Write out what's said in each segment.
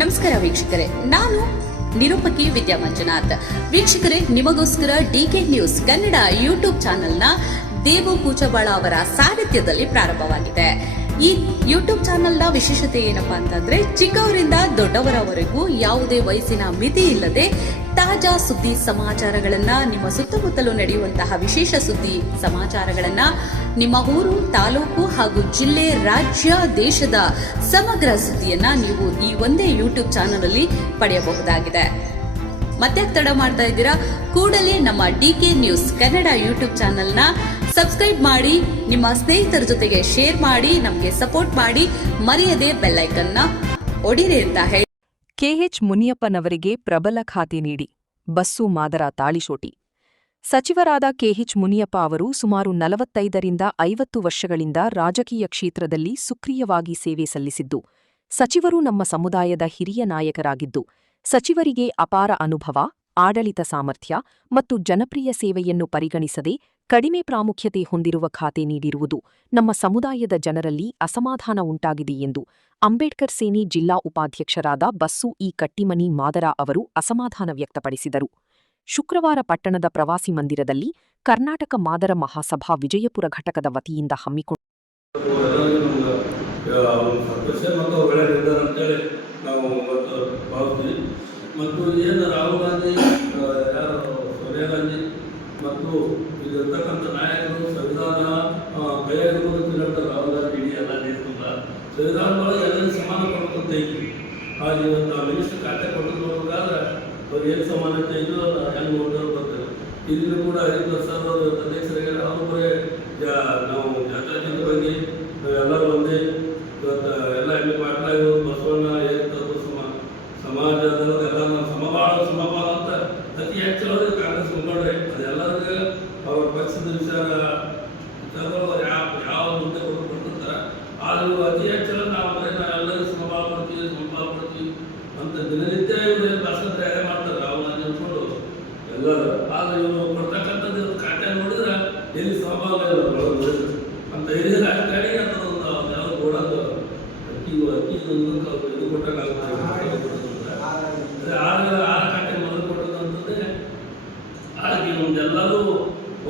ನಮಸ್ಕಾರ ವೀಕ್ಷಕರೇ, ನಾನು ನಿರೂಪಕಿ ವಿದ್ಯಾ ಮಂಜುನಾಥ್. ವೀಕ್ಷಕರೇ, ನಿಮಗೋಸ್ಕರ ಡಿಕೆ ನ್ಯೂಸ್ ಕನ್ನಡ ಯೂಟ್ಯೂಬ್ ಚಾನೆಲ್ನ ದೇವು ಕೂಚಬಾಳ ಅವರ ಸಾರಥ್ಯದಲ್ಲಿ ಪ್ರಾರಂಭವಾಗಿದೆ. ಈ ಯೂಟ್ಯೂಬ್ ಚಾನೆಲ್ನ ವಿಶೇಷತೆ ಏನಪ್ಪಾ ಅಂತಂದ್ರೆ, ಚಿಕ್ಕವರಿಂದ ದೊಡ್ಡವರವರೆಗೂ ಯಾವುದೇ ವಯಸ್ಸಿನ ಮಿತಿ ಇಲ್ಲದೆ ತಾಜಾ ಸುದ್ದಿ ಸಮಾಚಾರಗಳನ್ನ, ನಿಮ್ಮ ಸುತ್ತಮುತ್ತಲು ನಡೆಯುವಂತಹ ವಿಶೇಷ ಸುದ್ದಿ ಸಮಾಚಾರಗಳನ್ನ, ನಿಮ್ಮ ಊರು, ತಾಲೂಕು ಹಾಗೂ ಜಿಲ್ಲೆ, ರಾಜ್ಯ, ದೇಶದ ಸಮಗ್ರ ಸುದ್ದಿಯನ್ನ ನೀವು ಈ ಒಂದೇ ಯೂಟ್ಯೂಬ್ ಚಾನೆಲ್ ಅಲ್ಲಿ ಪಡೆಯಬಹುದಾಗಿದೆ. ಮತ್ತೆ ತಡ ಮಾಡ್ತಾ ಇದ್ದೀರಾ? ಕೂಡಲೇ ನಮ್ಮ ಡಿಕೆ ನ್ಯೂಸ್ ಕನ್ನಡ ಯೂಟ್ಯೂಬ್ ಚಾನೆಲ್ನ ಸಬ್ಸ್ಕ್ರೈಬ್ ಮಾಡಿ, ನಿಮ್ಮ ಸ್ನೇಹಿತರ ಜೊತೆಗೆ ಶೇರ್ ಮಾಡಿ, ನಮಗೆ ಸಪೋರ್ಟ್ ಮಾಡಿ, ಮರೆಯದೆ ಬೆಲ್ ಐಕನ್ನ ಒಡಿರಿ ಅಂತ ಹೇಳಿ. ಕೆಎಚ್ ಮುನಿಯಪ್ಪನವರಿಗೆ ಪ್ರಬಲ ಖಾತೆ ನೀಡಿ ಬಸ್ಸು ಮಾದರ ತಾಳಿಶೋಟಿ. ಸಚಿವರಾದ ಕೆಎಚ್ ಮುನಿಯಪ್ಪ ಅವರು ಸುಮಾರು 45ರಿಂದ 50 ವರ್ಷಗಳಿಂದ ರಾಜಕೀಯ ಕ್ಷೇತ್ರದಲ್ಲಿ ಸುಕ್ರಿಯವಾಗಿ ಸೇವೆ ಸಲ್ಲಿಸಿದ್ದು, ಸಚಿವರು ನಮ್ಮ ಸಮುದಾಯದ ಹಿರಿಯ ನಾಯಕರಾಗಿದ್ದು, ಸಚಿವರಿಗೆ ಅಪಾರ ಅನುಭವ, ಆಡಳಿತ ಸಾಮರ್ಥ್ಯ ಮತ್ತು ಜನಪ್ರಿಯ ಸೇವೆಯನ್ನು ಪರಿಗಣಿಸದೆ ಕಡಿಮೆ ಪ್ರಾಮುಖ್ಯತೆ ಹೊಂದಿರುವ ಖಾತೆ ನೀಡಿರುವುದು ನಮ್ಮ ಸಮುದಾಯದ ಜನರಲ್ಲಿ ಅಸಮಾಧಾನ ಉಂಟಾಗಿದೆ ಎಂದು ಅಂಬೇಡ್ಕರ್ ಸೇನೆ ಜಿಲ್ಲಾ ಉಪಾಧ್ಯಕ್ಷರಾದ ಬಸ್ಸು ಇ ಕಟ್ಟಿಮನಿ ಮಾದರ ಅವರು ಅಸಮಾಧಾನ ವ್ಯಕ್ತಪಡಿಸಿದರು. ಶುಕ್ರವಾರ ಪಟ್ಟಣದ ಪ್ರವಾಸಿ ಮಂದಿರದಲ್ಲಿ ಕರ್ನಾಟಕ ಮಾದರ ಮಹಾಸಭಾ ವಿಜಯಪುರ ಘಟಕದ ವತಿಯಿಂದ ಹಮ್ಮಿಕೊಂಡ ಮತ್ತು ಏನು ರಾಹುಲ್ ಗಾಂಧಿ, ಯಾರು ಸೋನಿಯಾ ಗಾಂಧಿ ಮತ್ತು ಇಲ್ಲಿರ್ತಕ್ಕಂಥ ನಾಯಕರು ಸಂವಿಧಾನ ಕೈಯಾಗಿರುವುದು ಹೇಳ್ತಾರೆ. ರಾಹುಲ್ ಗಾಂಧಿ ಇಡೀ ಎಲ್ಲ ದೇಶದಿಂದ ಸಂವಿಧಾನದೊಳಗೆ ಎಲ್ಲರಿಗೂ ಸಮಾನ ಕೊಡ್ಬೇಕಂತ ಐತಿ. ಆಗ ಇವತ್ತು ಆ ಮಿನಿಸ್ಟರ್ ಖಾತೆ ಕೊಟ್ಟು ನೋಡ್ಬೇಕಾದ್ರೆ ಅವ್ರು ಏನು ಸಮಾನತೆ ಇದೆಯೋ ಅದು ಹೆಂಗೆ ನೋಡಿದ್ರು ಬರ್ತಾರೆ. ಇಲ್ಲಿನೂ ಕೂಡ ಹರಿಪ್ರಸಾದ್ ಸರ್ ಅವರು ಅಧ್ಯಕ್ಷರಾಗಿ ಅವರು ಬರೀ ನಾವು ಜಾತ್ಯಾತೀತ ಬಗ್ಗೆ ಎಲ್ಲರೂ ಒಂದೇ ಇವತ್ತು ಎಲ್ಲ ಹೆಣ್ಣು ಪಾಟ್ಲಾಗಿ ಬಸವಣ್ಣ ಏರ್ತದ್ದು ಸಮಾಜದ ಎಲ್ಲ ಸಮಬಾಳ ಅಂತ ಅತಿ ಹೆಚ್ಚು ಕಾಂಗ್ರೆಸ್ ಮುಖಂಡ್ರೆ ಅದೆಲ್ಲರಿಗೂ ಅವ್ರ ಪಕ್ಷದ ವಿಚಾರಗಳು ಯಾವ ಮುಂದೆ ಕೊಡ್ತಿರ್ತಾರೆ. ಆದರೂ ಅತಿ ಹೆಚ್ಚು ನಾವು ಎಲ್ಲರಿಗೂ ಸಮಬಾಳ ಮಾಡ್ತೀವಿ ಅಂತ ದಿನನಿತ್ಯ ಇವರು ಭಾಷಣ ಯಾರೇ ಮಾಡ್ತಾರೆ ರಾಹುಲ್ ಗಾಂಧಿ ಅಂದ್ಕೊಂಡು ಎಲ್ಲರೂ. ಆದ್ರೆ ಇವರು ಕೊಡ್ತಕ್ಕಂಥದ್ದು ಖಾತೆ ನೋಡಿದ್ರೆ ಎಲ್ಲಿ ಸಮಬಾಳ ಇಲ್ಲ ಅಂತ ಹಿರಿಯ ರಾಜಕಾರಣಿ ಅನ್ನೋದೊಂದು ಯಾವ್ದು ಕೊಡೋದು ಅಕ್ಕಿ ಇದು ಕೊಟ್ಟಾಗುತ್ತೆ. ಆ ಖಾತೆ ಮೊದಲು ಕೊಟ್ಟದಂತಂದ್ರೆ ಹಾಗೆ ನಮ್ದೆಲ್ಲರೂ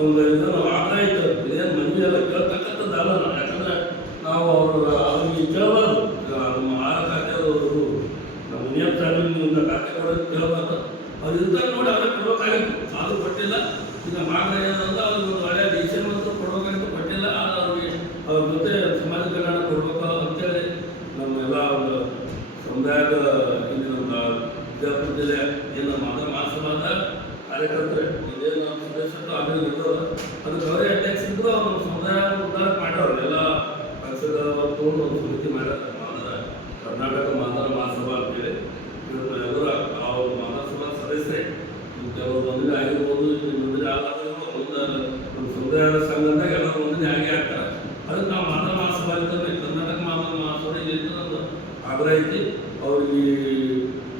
ಒಂದು ಇದನ್ನು ಆಗ್ತಾ ಇತ್ತು. ಇದೇನು ಮದುವೆ ಎಲ್ಲ ಕೇಳ್ತಕ್ಕಂಥದ್ದಲ್ಲ. ಯಾಕಂದ್ರೆ ನಾವು ಅವ್ರಿಗೆ ಕೇಳಬಾರ್ದು. ನಮ್ಮ ಆಹಾರ ಖಾತೆಯವರು ನಮ್ಮ ಮುನಿಯಪ್ಪ ಸಾಹೇಬ್ ಖಾತೆ ಕೊಡೋದು ಕೇಳಬಾರ್ದು. ಅವ್ರು ಇರ್ತಾರೆ ನೋಡಿ, ಅವ್ರಿಗೆ ಕೊಡ್ಬೇಕಾಗಿತ್ತು. ಆದರೂ ಕೊಟ್ಟಿಲ್ಲ. ಈಗ ಮಾಡಿದ್ರೆ ಏನಂದ್ರೆ ಅವ್ರಿಗೆ ಒಂದು ಒಳ್ಳೆಯ ಡಿಸಿಷನ್ ಮತ್ತು ಕೊಡ್ಬೇಕಾಗಿತ್ತು, ಕೊಟ್ಟಿಲ್ಲ. ಅವ್ರಿಗೆ ಅವ್ರ ಜೊತೆ ಸಮಾಜ ಕಲ್ಯಾಣ ಕೊಡ್ಬೇಕು ಅಂತೇಳಿ ನಮ್ಮೆಲ್ಲ ಒಂದು ಸಮುದಾಯದ ಇಲ್ಲಿ ನಮ್ಮ ವಿಜಯಪುರ ಜಿಲ್ಲೆ ಏನು ಮಾದರ ಮಹಾಸಭಾದ ಕಾರ್ಯಕರ್ತರು ಇದೇನು ಪ್ರದೇಶದ್ದು ಆಮೇಲೆ ಇದ್ದವರು ಅದಕ್ಕೆ ಅವರೇ ಅಧ್ಯಕ್ಷ ಇದ್ರು. ಅವ್ರು ನಮ್ಮ ಸಮುದಾಯ ಉದ್ಧಾರ ಮಾಡೋರು ಎಲ್ಲ ಪಕ್ಷದ ತೊಗೊಂಡು ಒಂದು ಸಮಿತಿ ಮಾಡ್ಯಾರ. ಮಾದರ ಕರ್ನಾಟಕ ಮಾದರ ಮಹಾಸಭಾ ಅಂತೇಳಿ ಇವತ್ತು ಎಲ್ಲರೂ ಅವ್ರ ಮಾದರ ಸಭಾ ಸದಸ್ಯರೇ. ಕೆಲವು ಮಂದಿಗೆ ಆಗಿರ್ಬೋದು, ಮಂದಿಗೆ ಆಗದಿರ್ಬೋದು, ಒಂದು ನಮ್ಮ ಸಮುದಾಯದ ಸಂಘದಾಗ ಎಲ್ಲರೂ ಮಂದಿಗೆ ಆಗಿ ಆಗ್ತಾರೆ. ಅದಕ್ಕೆ ನಾವು ಮಾದರ ಮಹಾಸಭಾ ಇರ್ತದೆ, ಕರ್ನಾಟಕ ಮಾದರ ಮಹಾಸಭಾ ಇಲ್ಲಿ ಒಂದು ಆಗ್ರಹ ಐತಿ. ಅವ್ರಿಗೆ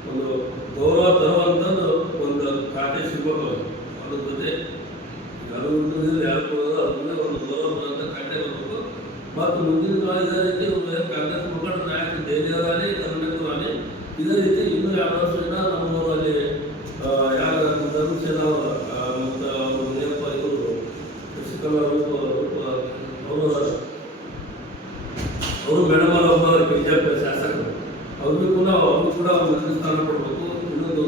ಒಂದು ಗೌರವ ತರುವಂಥದ್ದು ಒಂದು ಖಾತೆ ಸಿಗ್ಬೇಕು. ಅದ್ರ ಜೊತೆ ಯಾರು ಯಾರು ಕೊಡೋದು ಅದನ್ನ ಒಂದು ಗೌರವ ಬರುವಂಥ ಖಾತೆ ಬರಬೇಕು. ಮತ್ತು ಮುಂದಿನ ಇದೇ ರೀತಿ ಕಾಂಗ್ರೆಸ್ ಮುಖಂಡ ನಾಯಕರು ದೆಹಲಿಯವರಾಗಲಿ ಕರ್ನಾಟಕದವರಾಗಲಿ ಇದೇ ರೀತಿ ಇನ್ನೂ 2 ವರ್ಷ ದಿನ ನಮ್ಮವರು ಅಲ್ಲಿ ಯಾರು ಧರ್ಮಸೇನ ಮತ್ತು ಅವರು ಮುನಿಯಪ್ಪ ಇವರು ಶಶಿಕಲಾ ಅವರು ಮೇಡಮ್ ಒಬ್ಬ ಬಿಜೆಪಿ ಶಾಸಕರು, ಅವ್ರಿಗೂ ಕೂಡ ಮಂತ್ರಿ ಸ್ಥಾನ ಕೊಡಬೇಕು. ಇನ್ನೊಂದು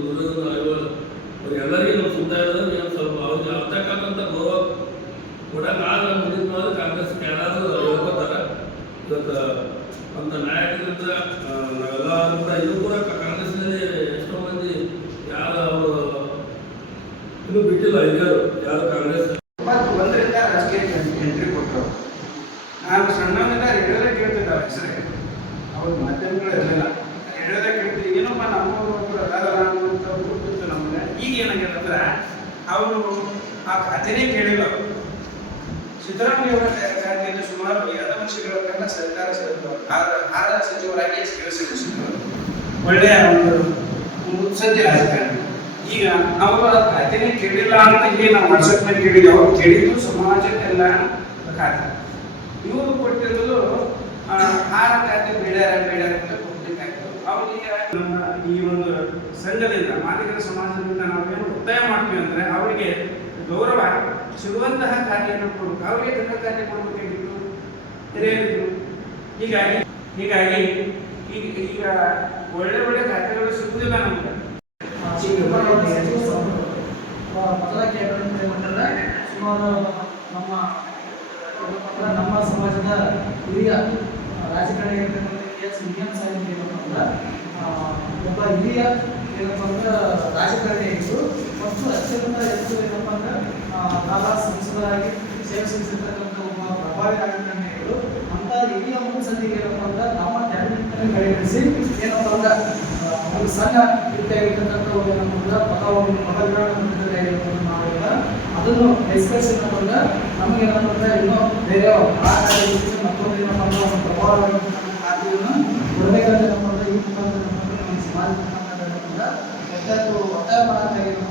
ಅವ್ರಿಗೆಲ್ಲರಿಗೂ ನಮ್ಮ ಸಮುದಾಯದಲ್ಲಿ ಏನು ಸ್ವಲ್ಪ ಅವ್ರಿಗೆ ಅರ್ಥಕ್ಕಂಥ ಗೌರವ ಕೊಡೋಕೆ ಆಗ ಮುಂದಿನ ಕಾಂಗ್ರೆಸ್ ಯಾರಾದರೂ ಹೇಳ್ಕೊತಾರೆ. ಇವತ್ತು ಅಂತ ನಾಯಕರಿಂದ ನಾವೆಲ್ಲರೂ ಕೂಡ ಇದು ಕೂಡ ಕಾಂಗ್ರೆಸ್ನಲ್ಲಿ ಎಷ್ಟೋ ಮಂದಿ ಯಾರು ಅವರು ಇನ್ನೂ ಬಿಟ್ಟಿಲ್ಲ. ಈಗ ಯಾರು ಕಾಂಗ್ರೆಸ್ 1ರಿಂದ ರಾಜಕೀಯಕ್ಕೆ ಎಂಟ್ರಿ ಕೊಟ್ಟರು. ನಾನು ಸಣ್ಣವನಿಂದ ರೇಡಿಯೋದಾಗ ಕೇಳ್ತಿದ್ದ ಹೆಸರೇ, ಅವ್ರ ಮಾಧ್ಯಮಗಳು ಇರಲಿಲ್ಲ. ರೇಡಿಯೋದಾಗ ಕೇಳ್ತಿದ್ದೆ, ಏನಪ್ಪ ನಮ್ಮವರು ಅಂತ ಗೊತ್ತಿತ್ತು ನಮಗೆ. ಈಗ ಏನಾಗ್ಯದಂದ್ರೆ ಅವರು ಆ ಖಾತೆನೇ ಕೇಳಿಲ್ಲ. ಸಿದ್ದರಾಮಯ್ಯ ಅವರ ಖಾತೆಯನ್ನು ಸುಮಾರು 2 ವರ್ಷಗಳ ಕಾಲ ಸರ್ಕಾರ ಆಹಾರ ಸಚಿವರಾಗಿ ಕೆಲಸ ನಡೆಸಿದರು. ಒಳ್ಳೆಯ ಒಂದು ಮುತ್ಸದ್ದಿ ರಾಜಕಾರಣಿ. ಈಗ ಅವರು ಆ ಖಾತೆನೇ ಕೇಳಿಲ್ಲ ಅಂತ ಈಗ ನಾವು ವಾಟ್ಸಪ್ನಲ್ಲಿ ಕೇಳಿದ್ವಿ. ಅವ್ರು ಕೇಳಿದ್ದು ಸಮಾಜ ಕಲ್ಯಾಣ ಖಾತೆ. ಇವರು ಕೊಟ್ಟಿರೋದು ಆಹಾರ ಖಾತೆ ಬೇಡ ಅಂತ ಕೊಡ್ಬೇಕಾಗ್ತದೆ. ಅವರಿಗೆ ನಮ್ಮ ಈ ಒಂದು ಸಂಘದಿಂದ ಮಾದಿಗರ ಸಮಾಜದಿಂದ ನಾವೇನು ಒತ್ತಾಯ ಮಾಡ್ತೀವಿ ಅಂದರೆ ಅವರಿಗೆ ಗೌರವ ಸಿಗುವಂತಹ ಕಾರ್ಯವನ್ನು ಕೊಡಬೇಕು. ಅವರಿಗೆ ದಂಡ ಕಾರ್ಯ ಕೊಡಬೇಕಾಗಿತ್ತು, ಹಿರಿಯರಿದ್ರು. ಹೀಗಾಗಿ ಈಗ ಒಳ್ಳೆ ಒಳ್ಳೆ ಖಾತೆಗಳು ಸಿಗುವುದಿಲ್ಲ ನಮಗೆ. ಮೊದಲ ಸುಮಾರು ನಮ್ಮ ಸಮಾಜದ ಹಿರಿಯ ರಾಜಕಾರಣಿ ಒಬ್ಬ ಹಿರಿಯ ಏನಪ್ಪ ಅಂದ್ರೆ ರಾಜಕಾರಣಿಯಾಗಿದ್ದು ಮತ್ತು ಅತ್ಯಂತ ಹೆಚ್ಚು ಏನಪ್ಪ ಅಂದ್ರೆ ಬಾಬಾ ಸಂಸದರಾಗಿ ಸೇವೆ ಸಲ್ಲಿಸಿರ್ತಕ್ಕಂಥ ಒಬ್ಬ ಪ್ರಭಾವಿ ರಾಜಕಾರಣಿಯಾಗಿದ್ದು ಅಂತ ಹಿರಿಯ ಮುನ್ಸಂದಿಗೆ ಏನಪ್ಪ ಅಂದ್ರೆ ನಮ್ಮ ಜನರನ್ನು ಕಡೆಗಣಿಸಿ ಏನಪ್ಪ ಅಂದ್ರೆ ಒಂದು ಸಣ್ಣ ರೀತಿಯಾಗಿರ್ತಕ್ಕಂಥ ಒಂದು ಏನಪ್ಪ ಪದವನ್ನು ನಾವೆಲ್ಲ ಅದನ್ನು ಎಕ್ಸ್ಪ್ರೆಸ್ ಏನಪ್ಪ ಅಂದ್ರೆ ನಮಗೆ ಏನಪ್ಪ ಅಂದ್ರೆ ಇನ್ನೂ ಬೇರೆ ಮತ್ತೊಂದು ಏನಪ್ಪ ಅಂದ್ರೆ ಒಂದು ಪ್ರಭಾವವಾಗಿರ್ತಕ್ಕಂಥ ಖಾತೆಯನ್ನು ಕೊಡಬೇಕಂತ ಏನಪ್ಪ ಅಂದ್ರೆ ಈ ಮುಖಾಂತರ ನಮ್ಮ ಸಮಾಜ ಒತ್ತಾಯ ಮಾಡಬೇಕಾಗಿರೋ